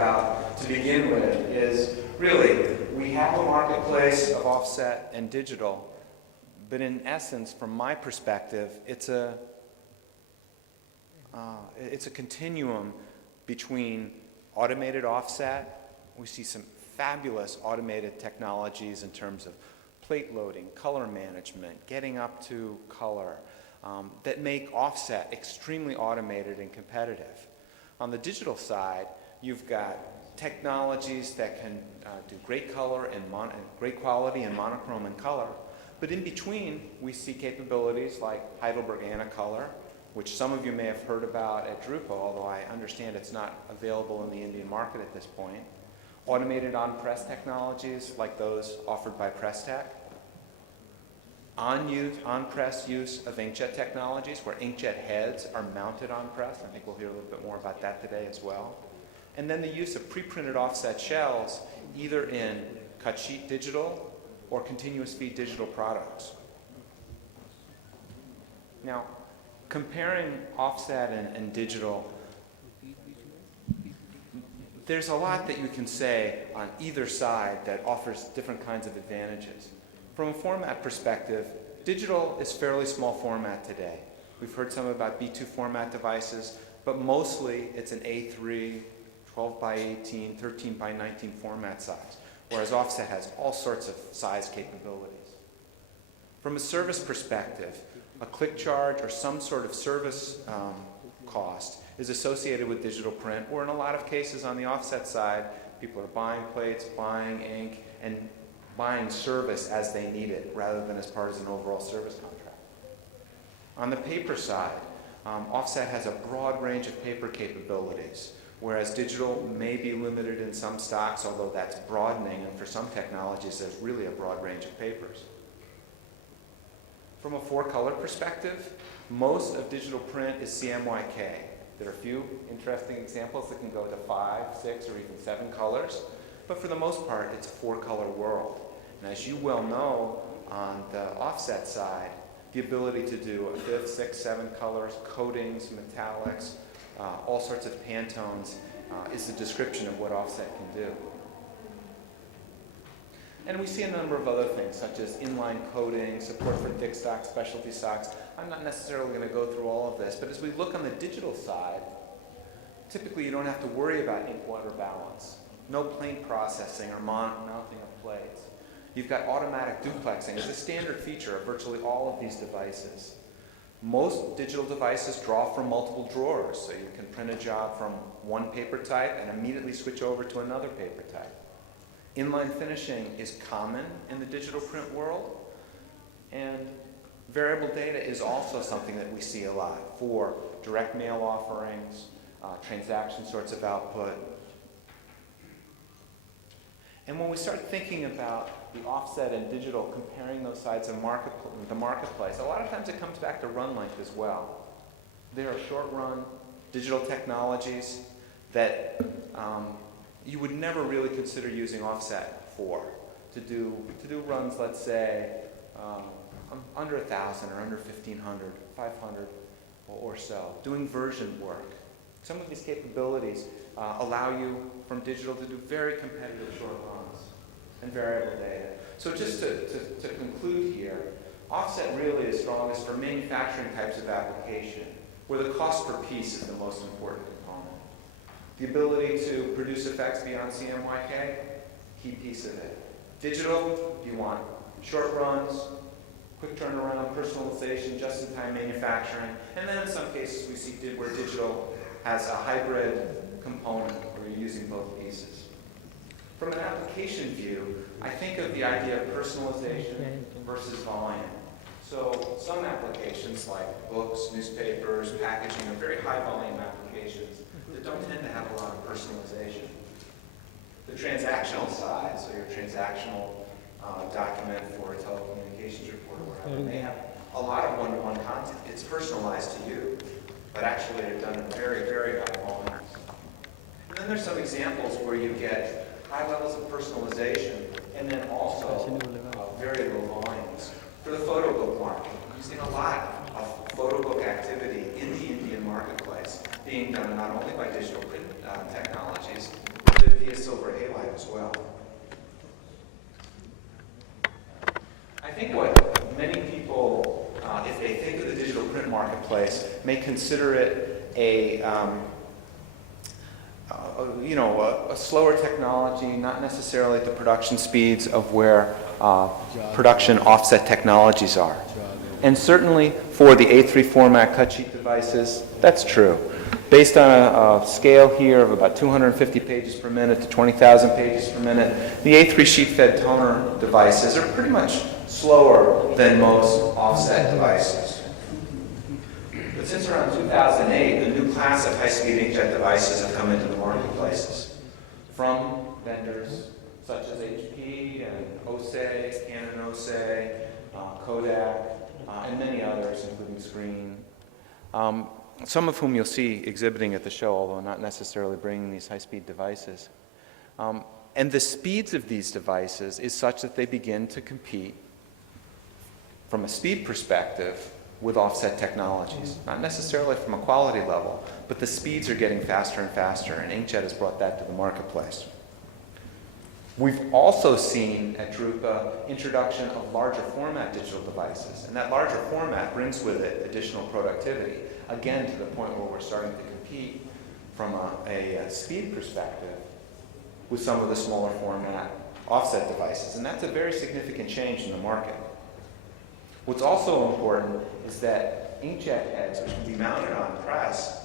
about to begin with is really, we have a marketplace of offset and digital, but in essence, from my perspective, it's a continuum between automated offset. We see some fabulous automated technologies in terms of plate loading, color management, getting up to color, that make offset extremely automated and competitive. On the digital side, you've got technologies that can do great color and great quality and monochrome and color, but in between, we see capabilities like Heidelberg Anacolor, which some of you may have heard about at Drupal, although I understand it's not available in the Indian market at this point. Automated on-press technologies like those offered by Presstech. On-press use of inkjet technologies where inkjet heads are mounted on press. I think we'll hear a little bit more about that today as well. And then the use of pre-printed offset shells either in cut sheet digital or continuous feed digital products. Now, comparing offset and digital, there's a lot that you can say on either side that offers different kinds of advantages. From a format perspective, digital is fairly small format today. We've heard some about B2 format devices, but mostly it's an A3, 12 by 18, 13 by 19 format size, whereas offset has all sorts of size capabilities. From a service perspective, a click charge or some sort of service cost is associated with digital print, or in a lot of cases on the offset side, people are buying plates, buying ink, and buying service as they need it, rather than as part of an overall service contract. On the paper side, offset has a broad range of paper capabilities, whereas digital may be limited in some stocks, although that's broadening, and for some technologies, there's really a broad range of papers. From a four-color perspective, most of digital print is CMYK. There are a few interesting examples that can go to 5, 6, or even 7 colors, but for the most part, it's a four-color world. And as you well know, on the offset side, the ability to do a 5th, 6th, 7 colors, coatings, metallics, all sorts of Pantones is the description of what offset can do. And we see a number of other things, such as inline coating, support for thick stocks, specialty stocks. I'm not necessarily going to go through all of this, but as we look on the digital side, typically you don't have to worry about ink-water balance. No plane processing or mounting of plates. You've got automatic duplexing. It's a standard feature of virtually all of these devices. Most digital devices draw from multiple drawers, so you can print a job from one paper type and immediately switch over to another paper type. Inline finishing is common in the digital print world, and variable data is also something that we see a lot for direct mail offerings, transaction sorts of output. And when we start thinking about the offset and digital, comparing those sides of the marketplace, a lot of times it comes back to run length as well. There are short-run digital technologies that you would never really consider using offset for, to do runs, let's say, under 1,000 or under 1,500, 500 or so, doing version work. Some of these capabilities allow you from digital to do very competitive short runs and variable data. So just to conclude here, offset really is strongest for manufacturing types of application, where the cost per piece is the most important component. The ability to produce effects beyond CMYK, key piece of it. Digital, you want short runs, quick turnaround, personalization, just-in-time manufacturing, and then in some cases we see where digital has a hybrid component where you're using both pieces. From an application view, I think of the idea of personalization versus volume. So some applications like books, newspapers, packaging are very high volume applications that don't tend to have a lot of personalization. The transactional side, so your transactional document for a telecommunications report or whatever, may have a lot of one-to-one content. It's personalized to you, but actually they're done in very, very high volumes. And then there's some examples where you get high levels of personalization and then also very low volumes. For the photo book market, we've seen a lot of photo book activity in the Indian marketplace being done not only by digital print technologies, via silver halide as well. I think what many people, if they think of the digital print marketplace, may consider it a slower technology, not necessarily at the production speeds of where production offset technologies are. And certainly for the A3 format cut sheet devices, that's true. Based on a scale here of about 250 pages per minute to 20,000 pages per minute, the A3 sheet-fed toner devices are pretty much slower than most offset devices. But since around 2008, a new class of high-speed inkjet devices have come into the marketplaces from vendors such as HP and Osei, Canon Osei, Kodak, and many others, including Screen. Some of whom you'll see exhibiting at the show, although not necessarily bringing these high-speed devices. And the speeds of these devices is such that they begin to compete from a speed perspective with offset technologies. Not necessarily from a quality level, but the speeds are getting faster and faster, and inkjet has brought that to the marketplace. We've also seen at Drupa introduction of larger format digital devices, and that larger format brings with it additional productivity, again to the point where we're starting to compete from a speed perspective with some of the smaller format offset devices, and that's a very significant change in the market. What's also important is that inkjet heads, which can be mounted on press,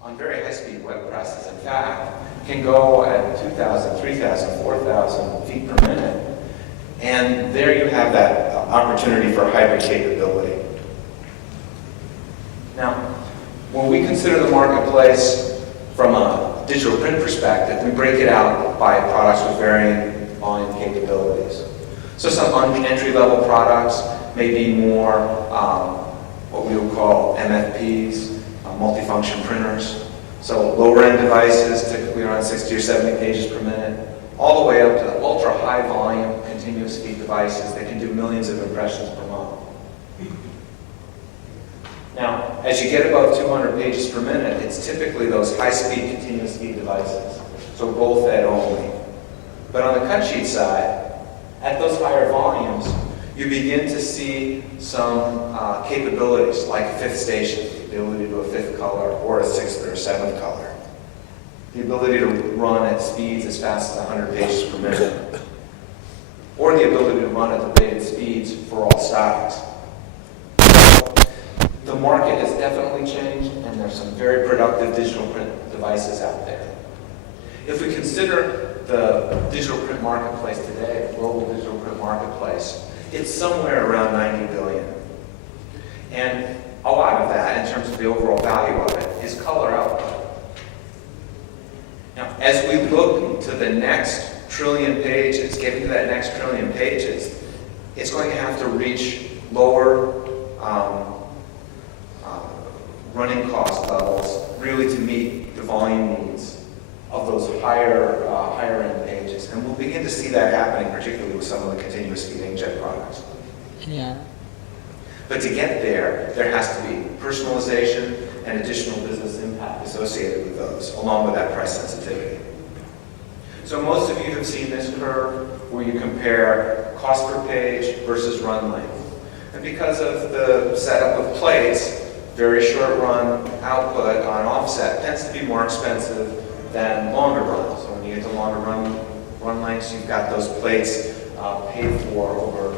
on very high-speed web presses, in fact, can go at 2,000, 3,000, 4,000 feet per minute. And there you have that opportunity for hybrid capability. Now, when we consider the marketplace from a digital print perspective, we break it out by products with varying volume capabilities. So some entry-level products may be more what we would call MFPs, multifunction printers. So lower-end devices, typically around 60 or 70 pages per minute, all the way up to the ultra-high volume continuous feed devices that can do millions of impressions per month. Now, as you get above 200 pages per minute, it's typically those high-speed continuous feed devices, so roll fed only. But on the cut sheet side, at those higher volumes, you begin to see some capabilities like a fifth station, the ability to do a fifth color or a sixth or a seventh color. The ability to run at speeds as fast as 100 pages per minute. Or the ability to run at the rated speeds for all styles. The market has definitely changed, and there's some very productive digital print devices out there. If we consider the digital print marketplace today, the global digital print marketplace, it's somewhere around 90 billion. And a lot of that, in terms of the overall value of it, is color output. Now, as we look to the next trillion pages, getting to that next trillion pages, it's going to have to reach lower running cost levels, really to meet the volume needs of those higher end pages. And we'll begin to see that happening, particularly with some of the continuous feed inkjet products. Yeah. But to get there, there has to be personalization and additional business impact associated with those, along with that price sensitivity. So most of you have seen this curve where you compare cost per page versus run length. And because of the setup of plates, very short run output on offset tends to be more expensive than longer runs. So when you get to longer run lengths, you've got those plates paid for over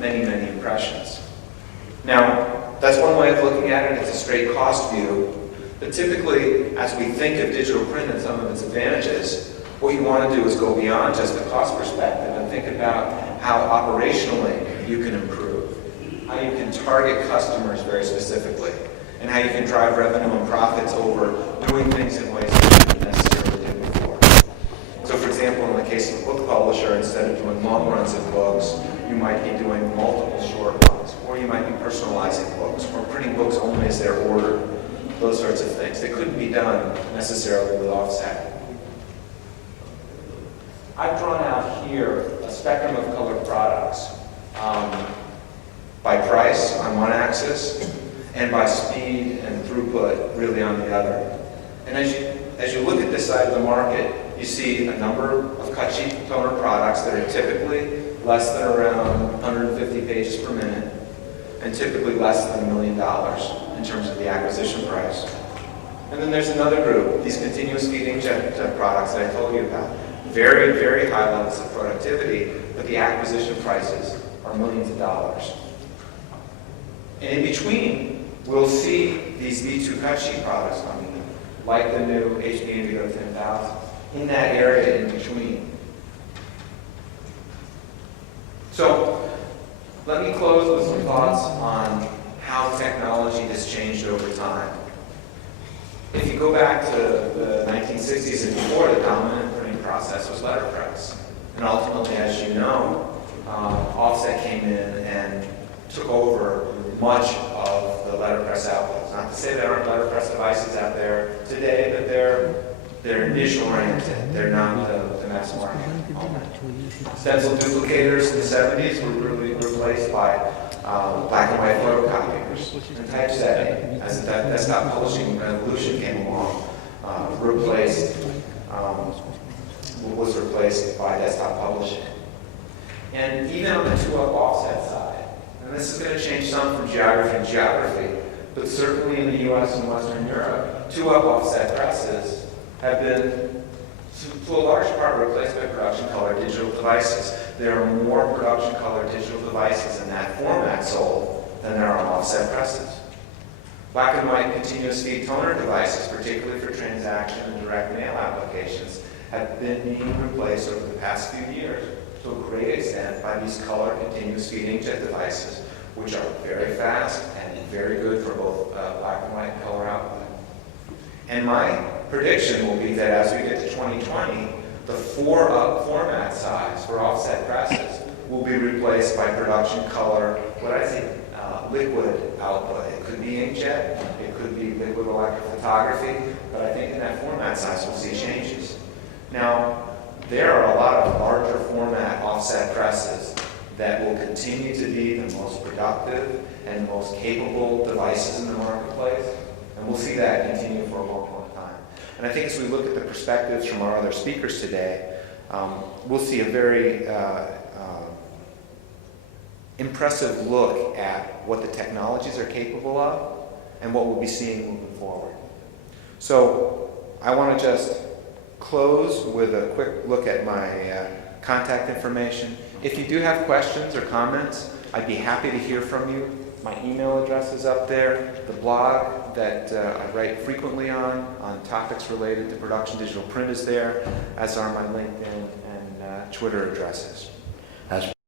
many, many impressions. Now, that's one way of looking at it. It's a straight cost view. But typically, as we think of digital print and some of its advantages, what you want to do is go beyond just the cost perspective and think about how operationally you can improve, how you can target customers very specifically, and how you can drive revenue and profits over doing things in ways that you didn't necessarily do before. So for example, in the case of a book publisher, instead of doing long runs of books, you might be doing multiple short runs, or you might be personalizing books, or printing books only as they're ordered, those sorts of things. They couldn't be done necessarily with offset. I've drawn out here a spectrum of colored products by price on one axis, and by speed and throughput really on the other. And as you look at this side of the market, you see a number of cut sheet toner products that are typically less than around 150 pages per minute, and typically less than $1 million in terms of the acquisition price. And then there's another group, these continuous feed inkjet products that I told you about. Very, very high levels of productivity, but the acquisition prices are millions of dollars. And in between, we'll see these V2 cut sheet products coming in, like the new HP Indigo 10,000, in that area in between. So, let me close with some thoughts on how technology has changed over time. If you go back to the 1960s and before, the dominant printing process was letterpress. And ultimately, as you know, offset came in and took over much of the letterpress outputs. Not to say there aren't letterpress devices out there today, but they're niche-oriented. They're not the mass market. Stencil duplicators in the 70s were really replaced by black and white photocopiers. And typesetting, as the desktop publishing revolution came along, was replaced by desktop publishing. And even on the 2-up offset side, and this is going to change some from geography to geography, but certainly in the US and Western Europe, 2-up offset presses have been, to a large part, replaced by production color digital devices. There are more production color digital devices in that format sold than there are offset presses. Black and white continuous feed toner devices, particularly for transaction and direct mail applications, have been being replaced over the past few years to a great extent by these color continuous feed inkjet devices, which are very fast and very good for both black and white and color output. And my prediction will be that as we get to 2020, the 4-up format size for offset presses will be replaced by production color, what I think, liquid output. It could be inkjet, it could be liquid electrophotography, but I think in that format size we'll see changes. Now, there are a lot of larger format offset presses that will continue to be the most productive and most capable devices in the marketplace, and we'll see that continue for a long, long time. And I think as we look at the perspectives from our other speakers today, we'll see a very impressive look at what the technologies are capable of and what we'll be seeing moving forward. So I want to just close with a quick look at my contact information. If you do have questions or comments, I'd be happy to hear from you. My email address is up there. The blog that I write frequently on topics related to production digital print is there, as are my LinkedIn and Twitter addresses.